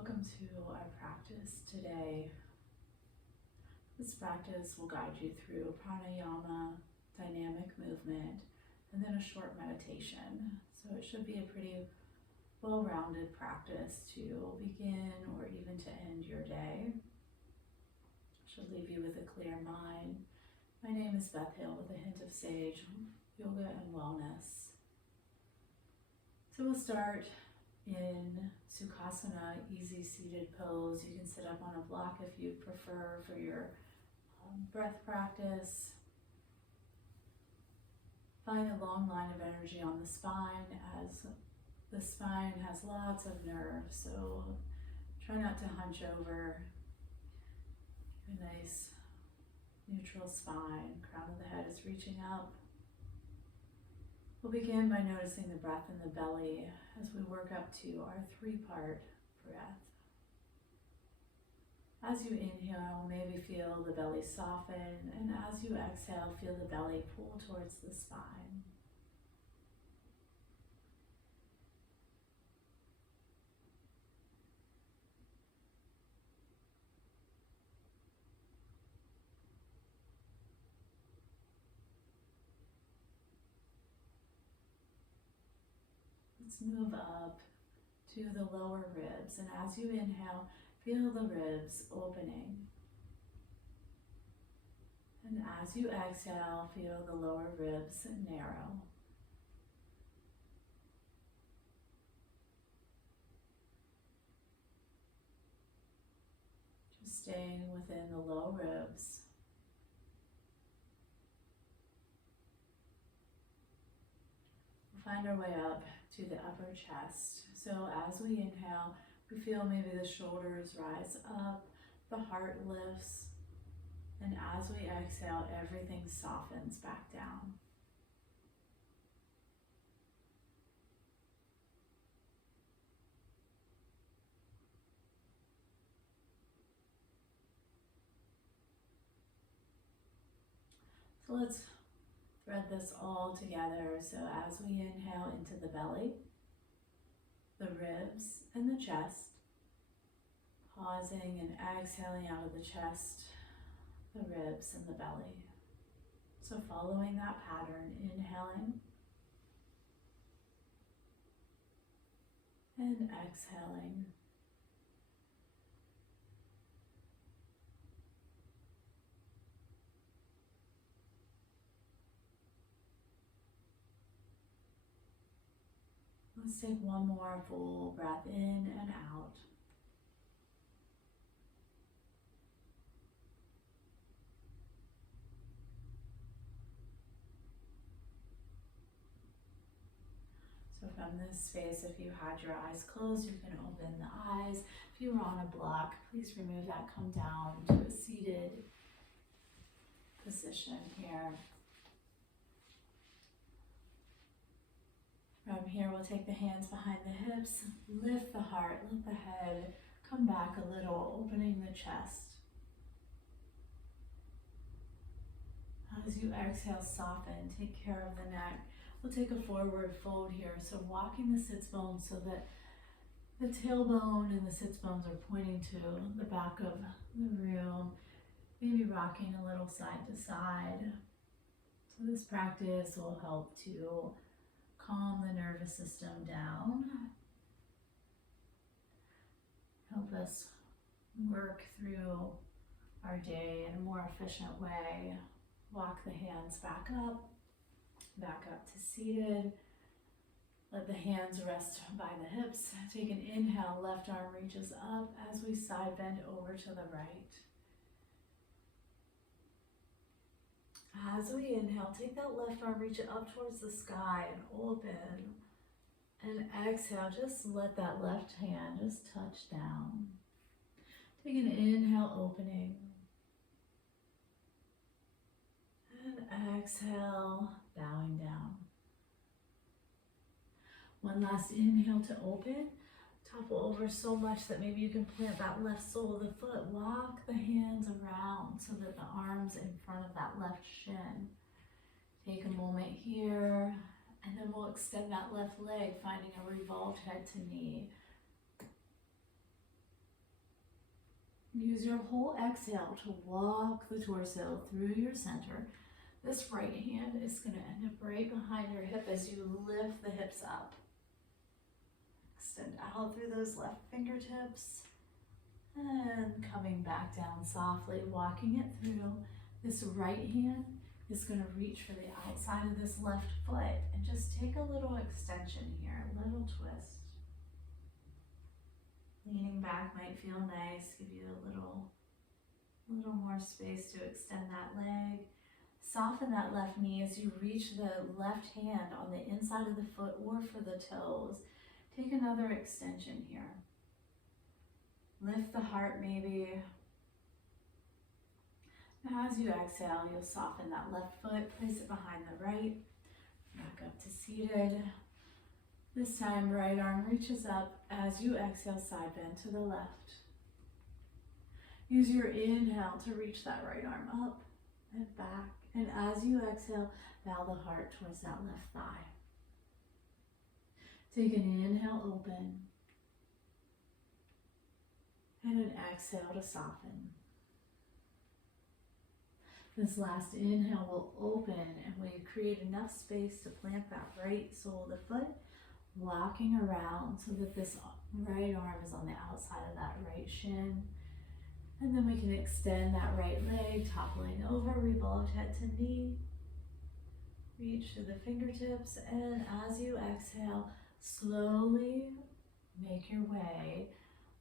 Welcome to our practice today. This practice will guide you through pranayama, dynamic movement, and then a short meditation. So it should be a pretty well-rounded practice to begin or even to end your day. Should leave you with a clear mind. My name is Beth Hill with a hint of sage, yoga and wellness. So we'll start in Sukhasana, easy seated pose. You can sit up on a block if you prefer for your breath practice. Find a long line of energy on the spine, as the spine has lots of nerves, so try not to hunch over. A nice neutral spine, crown of the head is reaching up. We'll begin by noticing the breath in the belly as we work up to our three-part breath. As you inhale, maybe feel the belly soften, and as you exhale, feel the belly pull towards the spine. Let's move up to the lower ribs, and as you inhale, feel the ribs opening. And as you exhale, feel the lower ribs narrow. Just staying within the low ribs. We'll find our way up to the upper chest. So as we inhale, we feel maybe the shoulders rise up, the heart lifts, and as we exhale, everything softens back down. So let's thread this all together. So as we inhale into the belly, the ribs and the chest, pausing and exhaling out of the chest, the ribs and the belly. So following that pattern, inhaling and exhaling. Let's take one more full breath in and out. So from this space, if you had your eyes closed, you can open the eyes. If you were on a block, please remove that. Come down to a seated position here. From here, we'll take the hands behind the hips, lift the heart, lift the head, come back a little, opening the chest. As you exhale, soften, take care of the neck. We'll take a forward fold here, so walking the sits bones so that the tailbone and the sits bones are pointing to the back of the room, maybe rocking a little side to side. So this practice will help to calm the nervous system down, help us work through our day in a more efficient way. Walk the hands back up to seated. Let the hands rest by the hips. Take an inhale, left arm reaches up as we side bend over to the right. As we inhale, take that left arm, reach it up towards the sky and open. And exhale, just let that left hand just touch down. Take an inhale, opening. And exhale, bowing down. One last inhale to open. Topple over so much that maybe you can plant that left sole of the foot. Walk the hands around so that the arms in front of that left shin. Take a moment here, and then we'll extend that left leg, finding a revolved head to knee. Use your whole exhale to walk the torso through your center. This right hand is going to end up right behind your hip as you lift the hips up. Extend out through those left fingertips and coming back down softly, walking it through. This right hand is going to reach for the outside of this left foot and just take a little extension here, a little twist. Leaning back might feel nice, give you a little more space to extend that leg. Soften that left knee as you reach the left hand on the inside of the foot or for the toes. Take another extension here. Lift the heart maybe. Now as you exhale, you'll soften that left foot, place it behind the right, back up to seated. This time, right arm reaches up. As you exhale, side bend to the left. Use your inhale to reach that right arm up and back. And as you exhale, bow the heart towards that left thigh. Take an inhale, open. And an exhale to soften. This last inhale will open and we create enough space to plant that right sole of the foot, walking around so that this right arm is on the outside of that right shin. And then we can extend that right leg, toppling over, revolved head to knee. Reach to the fingertips, and as you exhale, slowly make your way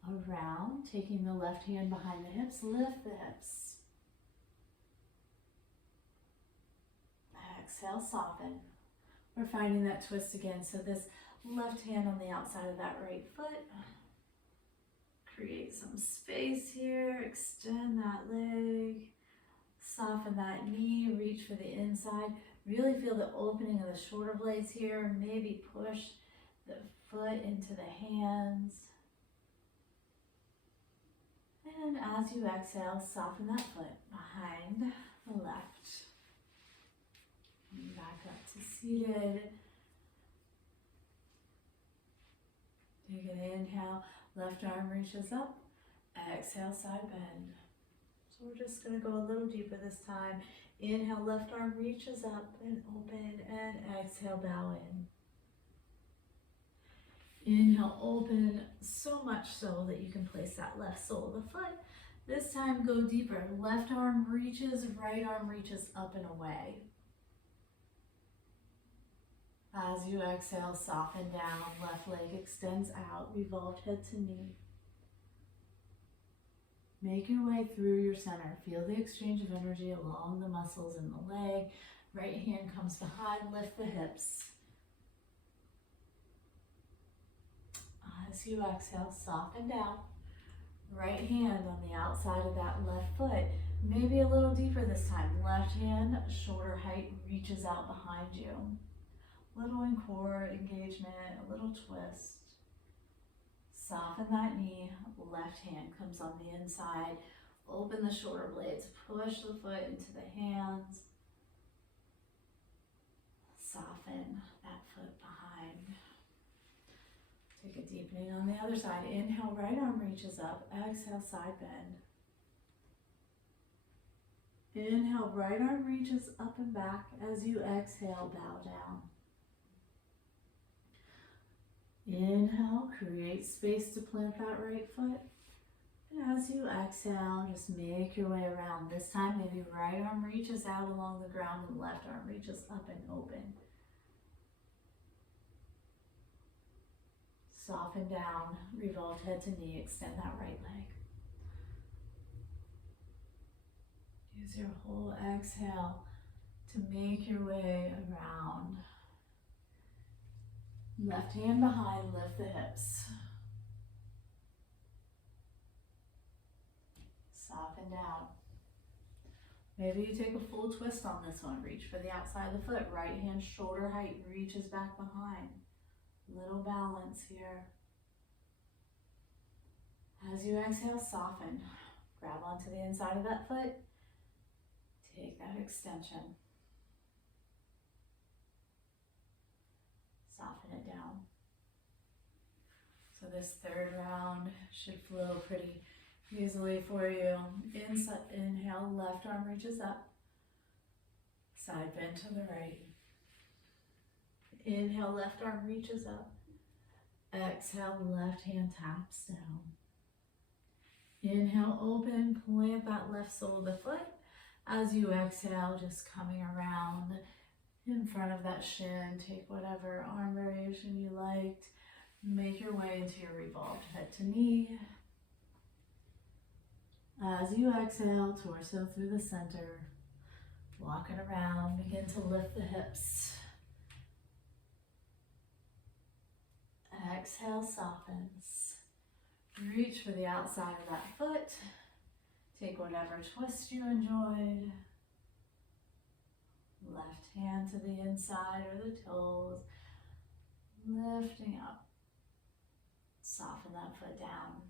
around, taking the left hand behind the hips, lift the hips. Exhale, soften. We're finding that twist again, so this left hand on the outside of that right foot. Create some space here, extend that leg, soften that knee, reach for the inside. Really feel the opening of the shoulder blades here. Maybe push the foot into the hands. And as you exhale, soften that foot behind the left. And back up to seated. Take an inhale, left arm reaches up, exhale, side bend. So we're just going to go a little deeper this time. Inhale, left arm reaches up and open, and exhale, bow in. Inhale, open, so much so that you can place that left sole of the foot. This time, go deeper. Left arm reaches, right arm reaches up and away. As you exhale, soften down, left leg extends out, revolved head to knee. Make your way through your center. Feel the exchange of energy along the muscles in the leg. Right hand comes behind, lift the hips. As you exhale, soften down. Right hand on the outside of that left foot. Maybe a little deeper this time. Left hand, shoulder height, reaches out behind you. Little in core engagement, a little twist. Soften that knee, left hand comes on the inside. Open the shoulder blades, push the foot into the hands. Soften that foot behind. Take a deepening on the other side. Inhale, right arm reaches up. Exhale, side bend. Inhale, right arm reaches up and back. As you exhale, bow down. Inhale, create space to plant that right foot. And as you exhale, just make your way around. This time, maybe right arm reaches out along the ground and left arm reaches up and open. Soften down, revolve head to knee, extend that right leg. Use your whole exhale to make your way around. Left hand behind, lift the hips. Soften down. Maybe you take a full twist on this one. Reach for the outside of the foot. Right hand shoulder height reaches back behind. Little balance here. As you exhale, soften. Grab onto the inside of that foot. Take that extension. Soften it down. So this third round should flow pretty easily for you. Inhale, left arm reaches up. Side bend to the right. Inhale, left arm reaches up. Exhale, left hand taps down. Inhale, open, plant that left sole of the foot. As you exhale, just coming around in front of that shin. Take whatever arm variation you liked. Make your way into your revolved head to knee. As you exhale, torso through the center. Walking around, begin to lift the hips. Exhale, softens. Reach for the outside of that foot. Take whatever twist you enjoyed. Left hand to the inside or the toes. Lifting up. Soften that foot down.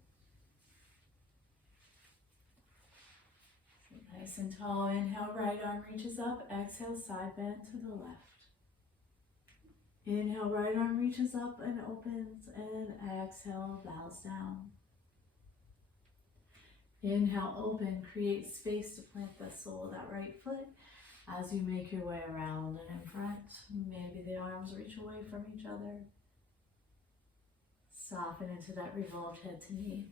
Nice and tall. Inhale, right arm reaches up. Exhale, side bend to the left. Inhale, right arm reaches up and opens, and exhale, bows down. Inhale, open, create space to plant the sole of that right foot. As you make your way around and in front, maybe the arms reach away from each other. Soften into that revolved head to knee.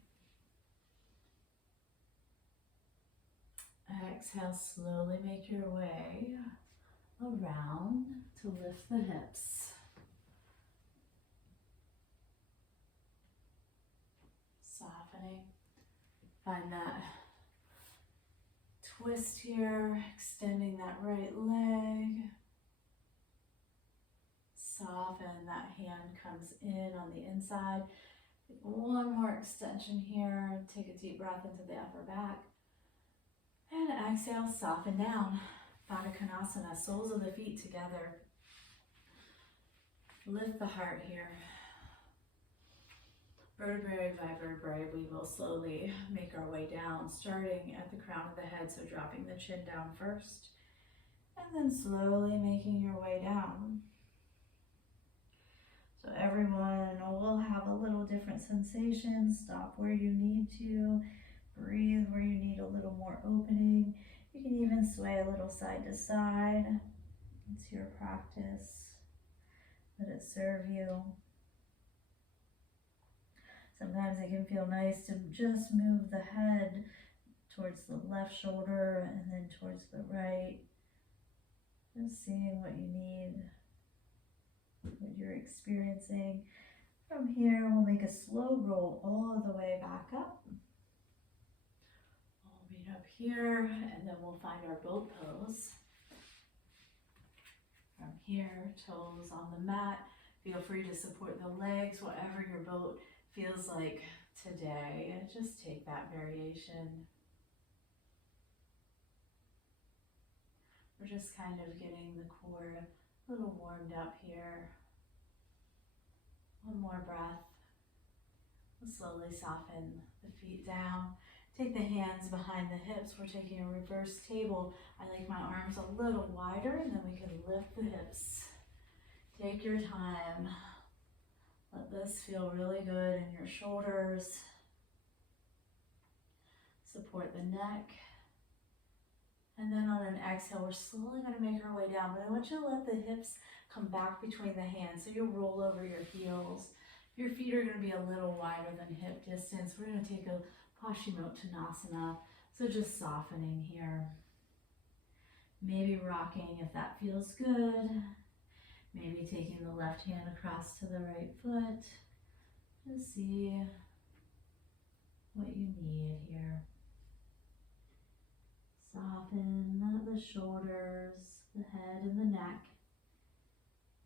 Exhale, slowly make your way around to lift the hips. Softening. Find that twist here, extending that right leg. Soften, that hand comes in on the inside. One more extension here. Take a deep breath into the upper back. And exhale, soften down. Baddha Konasana, soles of the feet together. Lift the heart here. Vertebrae by vertebrae, we will slowly make our way down, starting at the crown of the head, so dropping the chin down first, and then slowly making your way down. So everyone will have a little different sensation. Stop where you need to. Breathe where you need a little more opening. You can even sway a little side to side. It's your practice. Let it serve you. Sometimes it can feel nice to just move the head towards the left shoulder and then towards the right. Just seeing what you need, what you're experiencing. From here, we'll make a slow roll all the way back up. We'll meet up here, and then we'll find our boat pose. From here, toes on the mat. Feel free to support the legs, whatever your boat feels like today, and just take that variation. We're just kind of getting the core a little warmed up here. One more breath. We'll slowly soften the feet down. Take the hands behind the hips. We're taking a reverse table. I like my arms a little wider, and then we can lift the hips. Take your time. Let this feel really good in your shoulders. Support the neck. And then on an exhale, we're slowly going to make our way down. But I want you to let the hips come back between the hands. So you'll roll over your heels. Your feet are going to be a little wider than hip distance. We're going to take a Paschimottanasana. So just softening here. Maybe rocking if that feels good. Maybe taking the left hand across to the right foot. Just see what you need here. Soften the shoulders, the head, and the neck.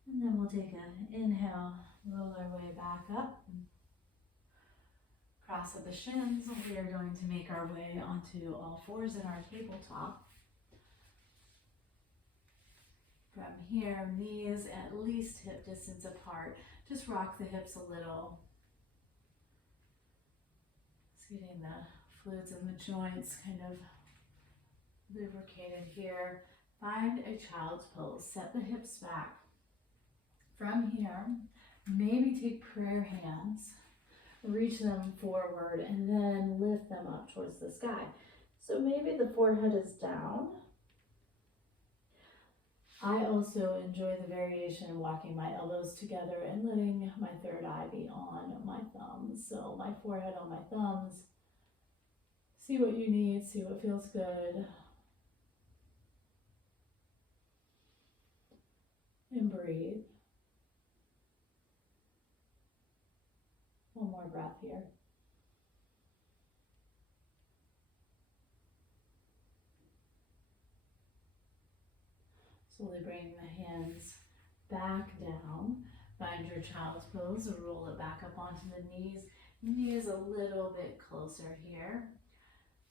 And then we'll take an inhale, roll our way back up. Cross of the shins. We are going to make our way onto all fours in our tabletop. From here, knees at least hip distance apart. Just rock the hips a little. Just getting the fluids in the joints kind of lubricated here. Find a child's pose. Set the hips back. From here, maybe take prayer hands. reach them forward, and then lift them up towards the sky. So maybe the forehead is down. I also enjoy the variation in walking my elbows together and letting my third eye be on my thumbs. So my forehead on my thumbs. See what you need, see what feels good. And breathe. One more breath here. Slowly bring the hands back down. Find your child's pose, roll it back up onto the knees. Knees a little bit closer here.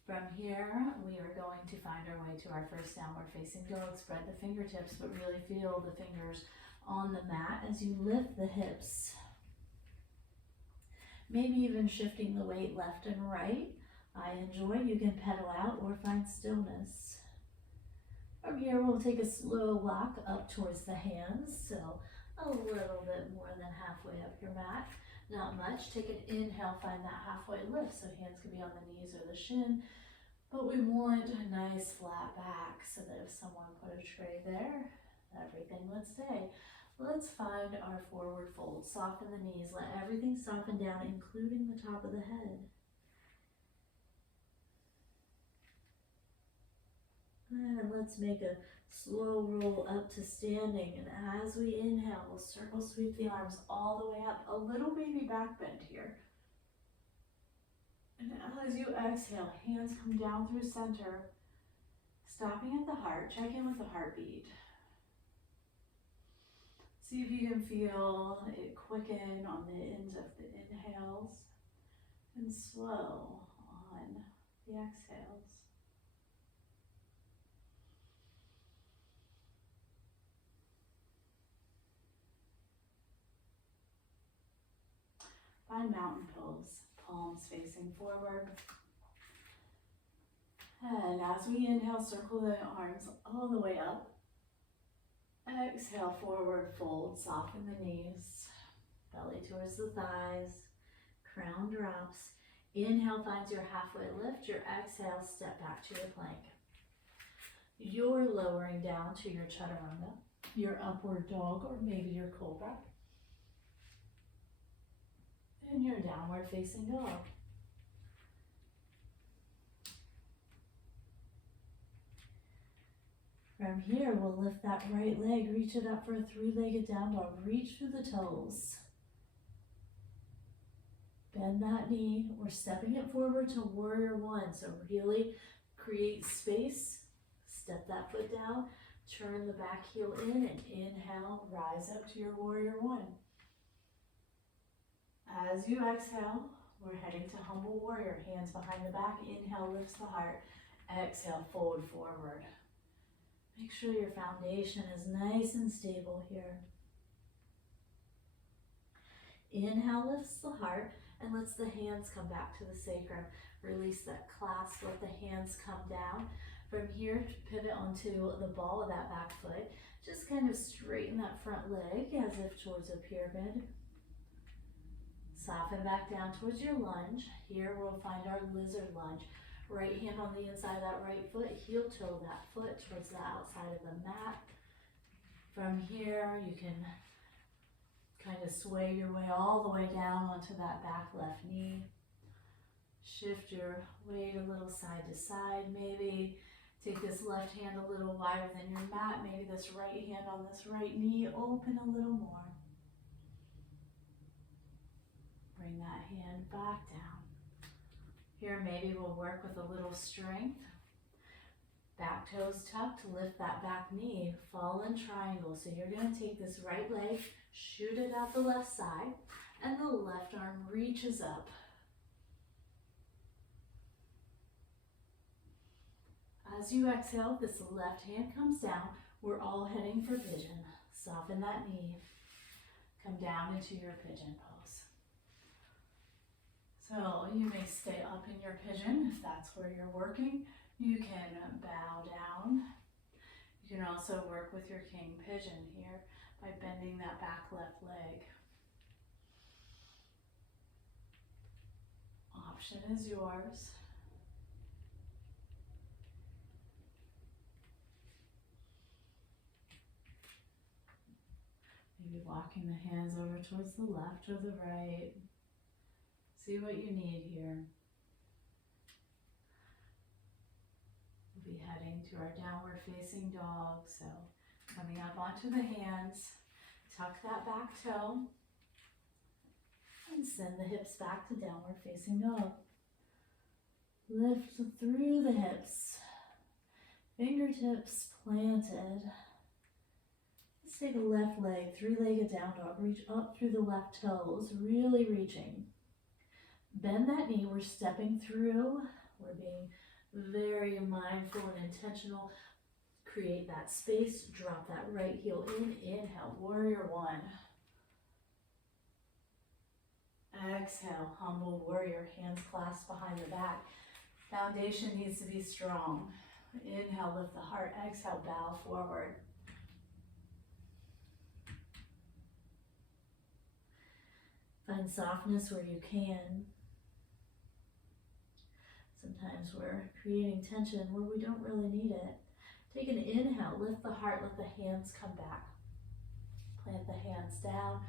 From here, we are going to find our way to our first downward facing dog. Spread the fingertips, but really feel the fingers on the mat as you lift the hips. Maybe even shifting the weight left and right. I enjoy, you can pedal out or find stillness. From here, we'll take a slow walk up towards the hands. So a little bit more than halfway up your mat. Not much. Take an inhale, find that halfway lift. So hands can be on the knees or the shin. But we want a nice flat back so that if someone put a tray there, everything would stay. Let's find our forward fold. Soften the knees. Let everything soften down, including the top of the head. And let's make a slow roll up to standing. And as we inhale, we'll circle sweep the arms all the way up. A little baby back bend here. And as you exhale, hands come down through center. Stopping at the heart. Check in with the heartbeat. See if you can feel it quicken on the ends of the inhales and slow on the exhales. Find mountain pose, palms facing forward. And as we inhale, circle the arms all the way up. Exhale, forward fold, soften the knees, belly towards the thighs, crown drops. Inhale finds your halfway lift, your exhale, step back to your plank. You're lowering down to your chaturanga, your upward dog, or maybe your cobra. And your downward facing dog. From here, we'll lift that right leg, reach it up for a three-legged down dog. Reach through the toes. Bend that knee. We're stepping it forward to warrior one. So really create space. Step that foot down. Turn the back heel in and inhale, rise up to your warrior one. As you exhale, we're heading to humble warrior. Hands behind the back. Inhale, lifts the heart. Exhale, fold forward. Make sure your foundation is nice and stable here. Inhale lifts the heart and lets the hands come back to the sacrum. Release that clasp, let the hands come down. From here, pivot onto the ball of that back foot. Just kind of straighten that front leg as if towards a pyramid. Soften back down towards your lunge. Here we'll find our lizard lunge. Right hand on the inside of that right foot, heel toe that foot towards the outside of the mat. From here, you can kind of sway your way all the way down onto that back left knee. Shift your weight a little side to side. Maybe take this left hand a little wider than your mat. Maybe this right hand on this right knee, open a little more. Bring that hand back down. Here, maybe we'll work with a little strength. Back toes tucked, lift that back knee, fall in triangle. So you're gonna take this right leg, shoot it out the left side, and the left arm reaches up. As you exhale, this left hand comes down. We're all heading for pigeon. Soften that knee. Come down into your pigeon pose. So you may stay up in your pigeon if that's where you're working. You can bow down. You can also work with your king pigeon here by bending that back left leg. option is yours. Maybe walking the hands over towards the left or the right. See what you need here. We'll be heading to our downward facing dog. So coming up onto the hands, tuck that back toe, and send the hips back to downward facing dog. Lift through the hips, fingertips planted. Let's take a left leg, three-legged down dog. Reach up through the left toes, really reaching. Bend that knee, we're stepping through. We're being very mindful and intentional. Create that space, drop that right heel in, inhale, warrior one. Exhale, humble warrior, hands clasped behind the back. Foundation needs to be strong. Inhale, lift the heart, exhale, bow forward. Find softness where you can. Sometimes we're creating tension where we don't really need it. Take an inhale, lift the heart, let the hands come back. Plant the hands down,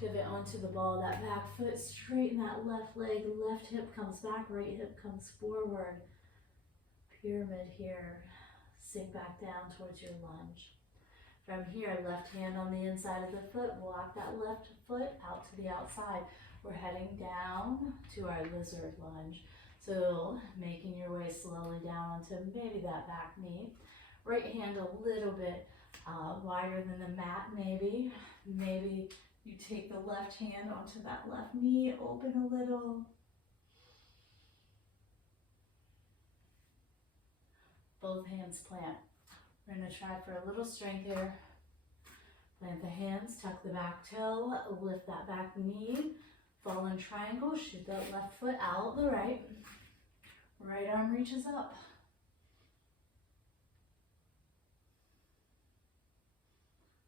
pivot onto the ball of that back foot, straighten that left leg, left hip comes back, right hip comes forward. Pyramid here, sink back down towards your lunge. From here, left hand on the inside of the foot, walk that left foot out to the outside. We're heading down to our lizard lunge. So making your way slowly down onto maybe that back knee. Right hand a little bit wider than the mat maybe. Maybe you take the left hand onto that left knee, open a little. Both hands plant. We're going to try for a little strength here. Plant the hands, tuck the back toe, lift that back knee, fall in triangle, shoot that left foot out the right. Right arm reaches up.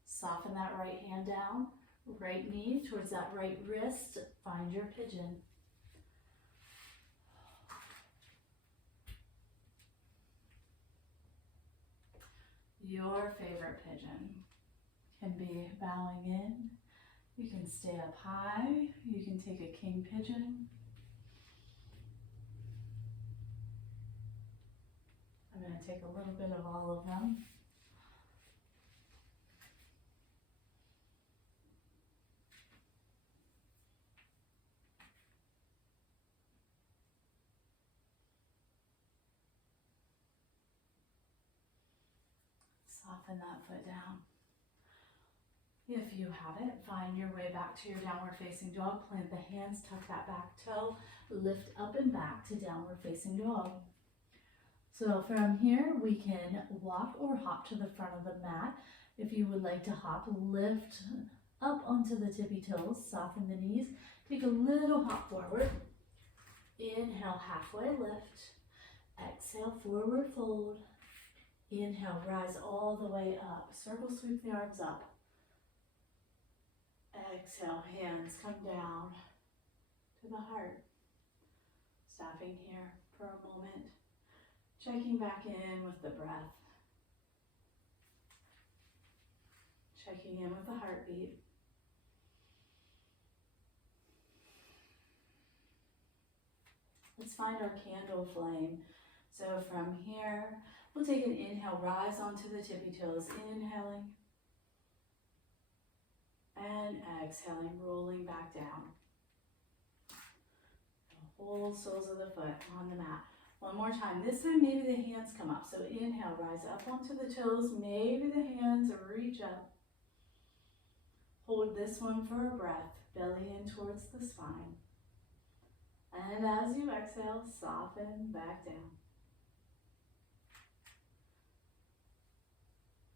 Soften that right hand down, right knee towards that right wrist, find your pigeon. Your favorite pigeon can be bowing in. You can stay up high. You can take a king pigeon. I'm going to take a little bit of all of them. Soften that foot down. If you have it, find your way back to your downward facing dog. Plant the hands, tuck that back toe, lift up and back to downward facing dog. So from here, we can walk or hop to the front of the mat. If you would like to hop, lift up onto the tippy toes, soften the knees, take a little hop forward. Inhale, halfway lift. Exhale, forward fold. Inhale, rise all the way up. Circle sweep the arms up. Exhale, hands come down to the heart. Stopping here for a moment. Checking back in with the breath. Checking in with the heartbeat. Let's find our candle flame. So from here, we'll take an inhale, rise onto the tippy toes, inhaling. And exhaling, rolling back down. The whole soles of the foot on the mat. One more time. This time, maybe the hands come up. So inhale, rise up onto the toes. Maybe the hands reach up. Hold this one for a breath. Belly in towards the spine. And as you exhale, soften back down.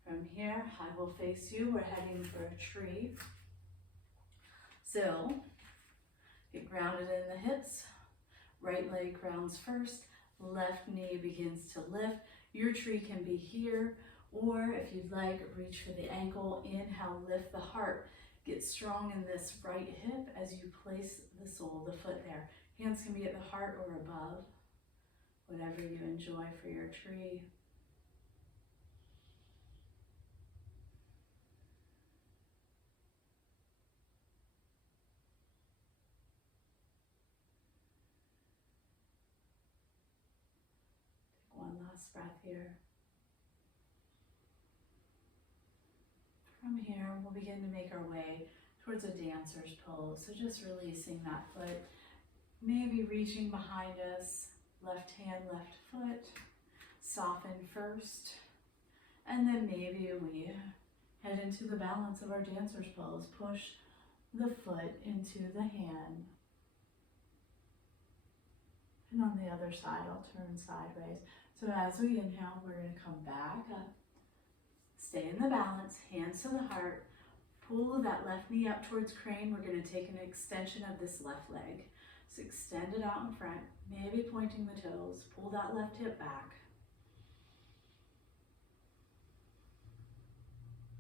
From here, I will face you. We're heading for a tree. So, get grounded in the hips. Right leg grounds first. Left knee begins to lift. Your tree can be here, or if you'd like, reach for the ankle. Inhale, lift the heart. Get strong in this right hip as you place the sole of the foot there. Hands can be at the heart or above, whatever you enjoy for your tree. Take one last breath here. From here, we'll begin to make our way towards a dancer's pose. So just releasing that foot, maybe reaching behind us, left hand, left foot, soften first, and then maybe we head into the balance of our dancer's pose. Push the foot into the hand. And on the other side, I'll turn sideways. So as we inhale, we're going to come back up. Stay in the balance, hands to the heart. Pull that left knee up towards crane. We're going to take an extension of this left leg. So extend it out in front, maybe pointing the toes. Pull that left hip back.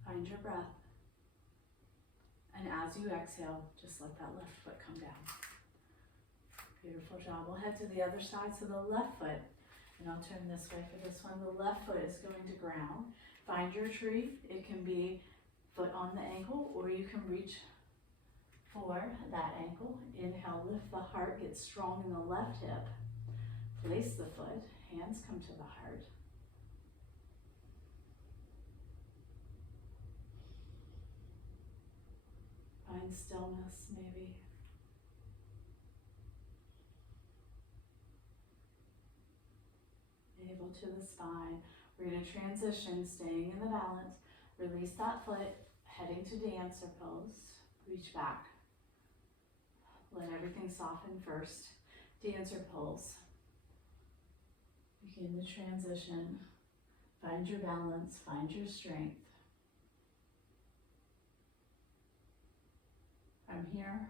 Find your breath. And as you exhale, just let that left foot come down. Beautiful job. We'll head to the other side. So the left foot, and I'll turn this way for this one. The left foot is going to ground. Find your tree. It can be foot on the ankle, or you can reach for that ankle. Inhale, lift the heart, get strong in the left hip. Place the foot, hands come to the heart. Find stillness, maybe. Navel to the spine. We're going to transition, staying in the balance. Release that foot, heading to dancer pose. Reach back. Let everything soften first. Dancer pose. Begin the transition. Find your balance, find your strength. From here,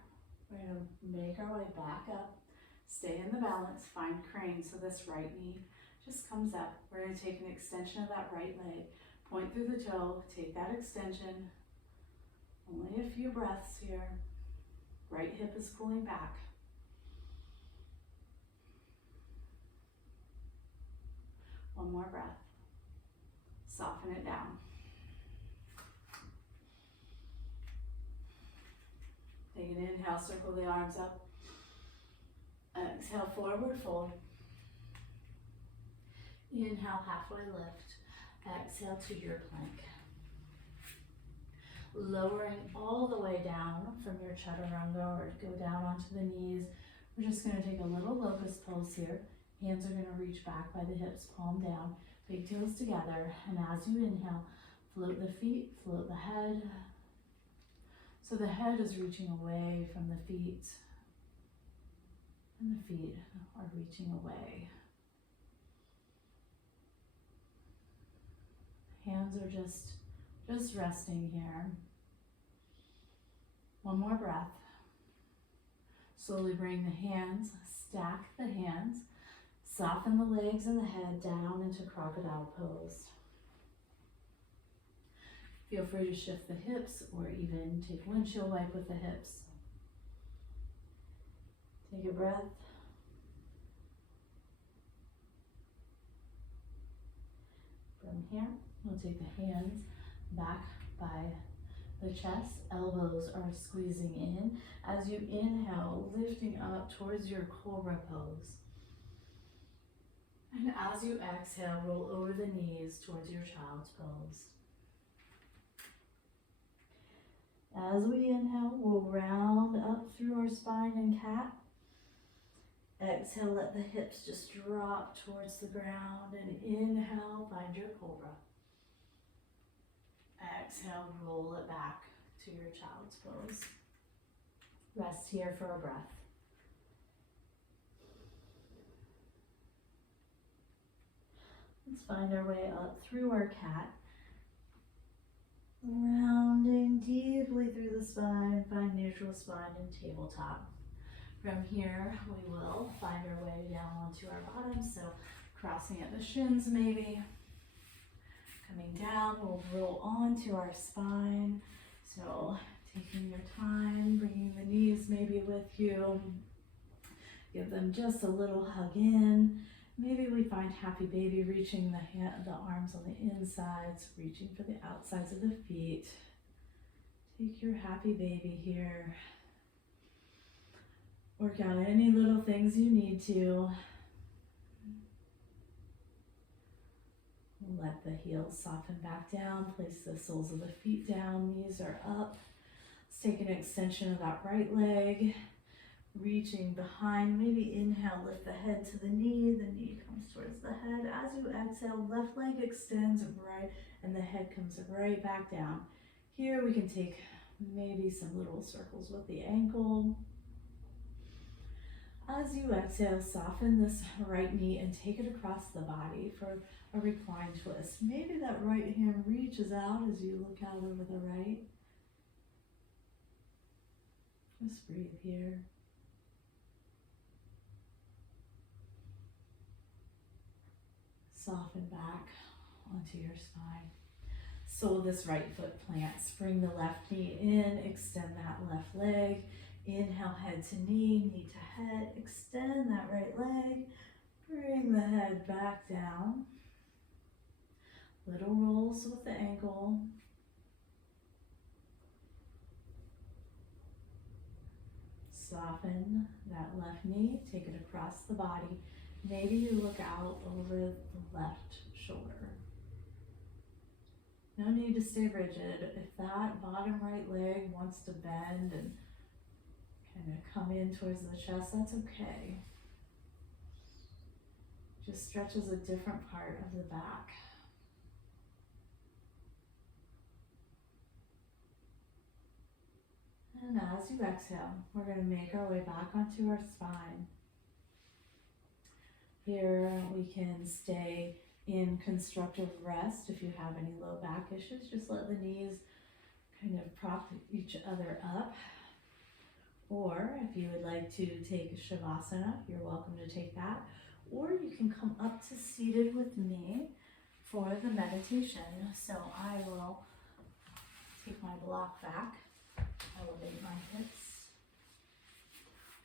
we're going to make our way back up. Stay in the balance, find crane. So this right knee just comes up. We're going to take an extension of that right leg. Point through the toe, take that extension. Only a few breaths here. Right hip is pulling back. One more breath. Soften it down. Take an inhale, circle the arms up. Exhale, forward fold. Inhale, halfway lift. Exhale to your plank. Lowering all the way down from your chaturanga, or go down onto the knees. We're just going to take a little locust pose here. Hands are going to reach back by the hips, palm down, big toes together. And as you inhale, float the feet, float the head. So the head is reaching away from the feet, and the feet are reaching away. Hands are just resting here. One more breath. Slowly bring the hands, stack the hands, soften the legs and the head down into crocodile pose. Feel free to shift the hips or even take windshield wipe with the hips. Take a breath. From here, we'll take the hands back by the chest. Elbows are squeezing in. As you inhale, lifting up towards your cobra pose. And as you exhale, roll over the knees towards your child's pose. As we inhale, we'll round up through our spine and cat. Exhale, let the hips just drop towards the ground, and inhale, find your cobra. Exhale, roll it back to your child's pose. Rest here for a breath. Let's find our way up through our cat. Rounding deeply through the spine, find neutral spine and tabletop. From here, we will find our way down onto our bottom, so crossing at the shins maybe. Coming down, we'll roll onto our spine. So taking your time, bringing the knees maybe with you. Give them just a little hug in. Maybe we find happy baby, reaching the arms on the insides, reaching for the outsides of the feet. Take your happy baby here. Work out any little things you need to. Let the heels soften back down. Place the soles of the feet down. Knees are up. Let's take an extension of that right leg. Reaching behind. Maybe inhale, lift the head to the knee. The knee comes towards the head. As you exhale, left leg extends right, and the head comes right back down. Here we can take maybe some little circles with the ankle. As you exhale, soften this right knee and take it across the body for a recline twist. Maybe that right hand reaches out as you look out over the right. Just breathe here. Soften back onto your spine. Sole this right foot plants. Bring the left knee in, extend that left leg. Inhale, head to knee, knee to head. Extend that right leg. Bring the head back down. Little rolls with the ankle. Soften that left knee. Take it across the body. Maybe you look out over the left shoulder. No need to stay rigid. If that bottom right leg wants to bend and kind of come in towards the chest, that's okay. Just stretches a different part of the back. And as you exhale, we're going to make our way back onto our spine. Here we can stay in constructive rest. If you have any low back issues, just let the knees kind of prop each other up. Or if you would like to take Shavasana, you're welcome to take that. Or you can come up to seated with me for the meditation. So I will take my block back, elevate my hips.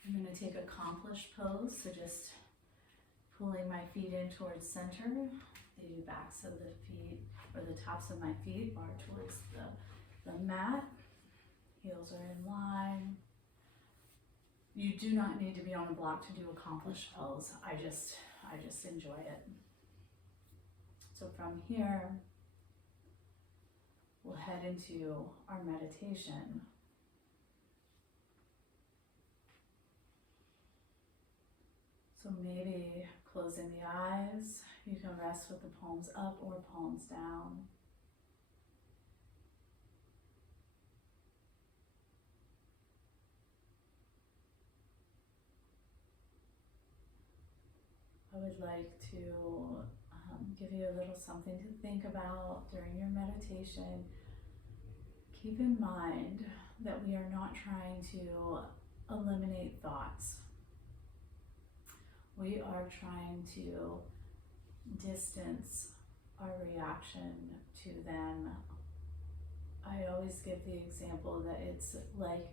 I'm going to take accomplished pose, so just pulling my feet in towards center. The backs of the feet, or the tops of my feet, are towards the mat. Heels are in line. You do not need to be on a block to do accomplished pose. I just enjoy it. So from here, we'll head into our meditation. So maybe closing the eyes, you can rest with the palms up or palms down. I would like to give you a little something to think about during your meditation. Keep in mind that we are not trying to eliminate thoughts. We are trying to distance our reaction to them. I always give the example that it's like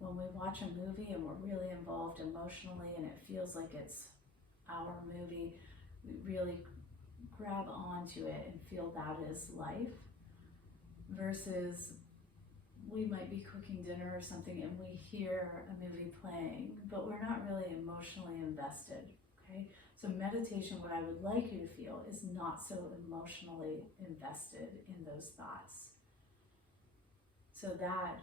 when we watch a movie and we're really involved emotionally and it feels like it's our movie, we really grab onto it and feel that is life, versus we might be cooking dinner or something and we hear a movie playing, but we're not really emotionally invested, okay? So meditation, what I would like you to feel is not so emotionally invested in those thoughts. So that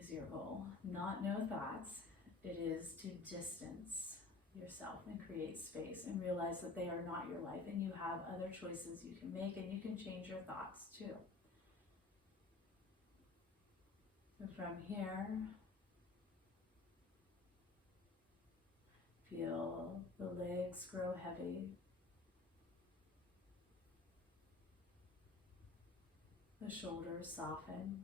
is your goal, not no thoughts. It is to distance yourself and create space and realize that they are not your life and you have other choices you can make, and you can change your thoughts too. So from here, feel the legs grow heavy, the shoulders soften,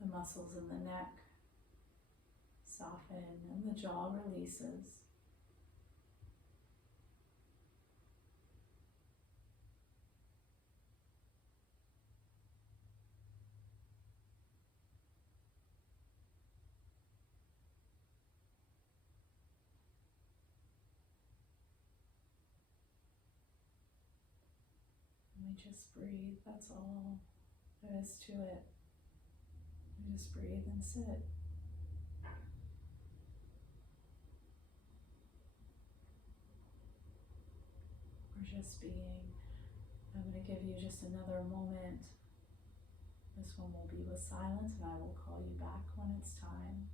the muscles in the neck soften, and the jaw releases. we just breathe. That's all there is to it. We just breathe and sit. We're just being. I'm going to give you just another moment. This one will be with silence, and I will call you back when it's time.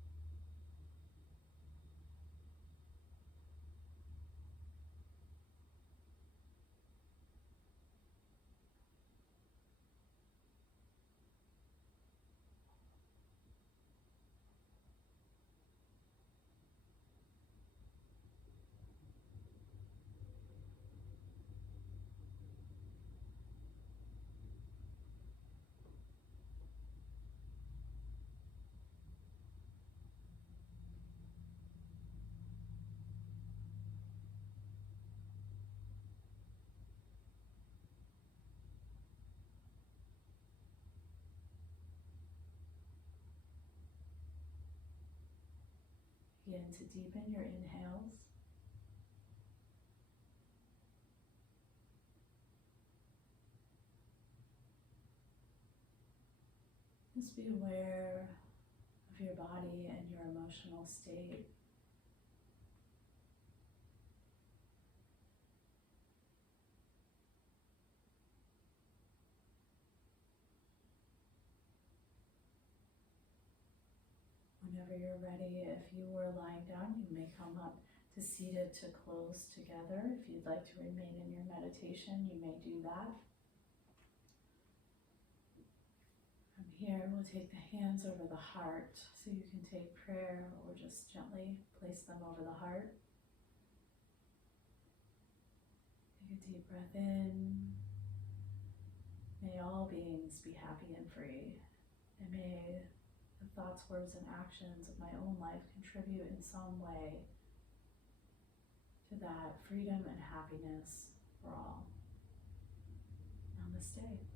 Begin to deepen your inhales. Just be aware of your body and your emotional state. Whenever you're ready, if you were lying down, you may come up to seated to close together. If you'd like to remain in your meditation, you may do that. From here, we'll take the hands over the heart, so you can take prayer or just gently place them over the heart. Take a deep breath in. May all beings be happy and free, and may the thoughts, words, and actions of my own life contribute in some way to that freedom and happiness for all. Namaste.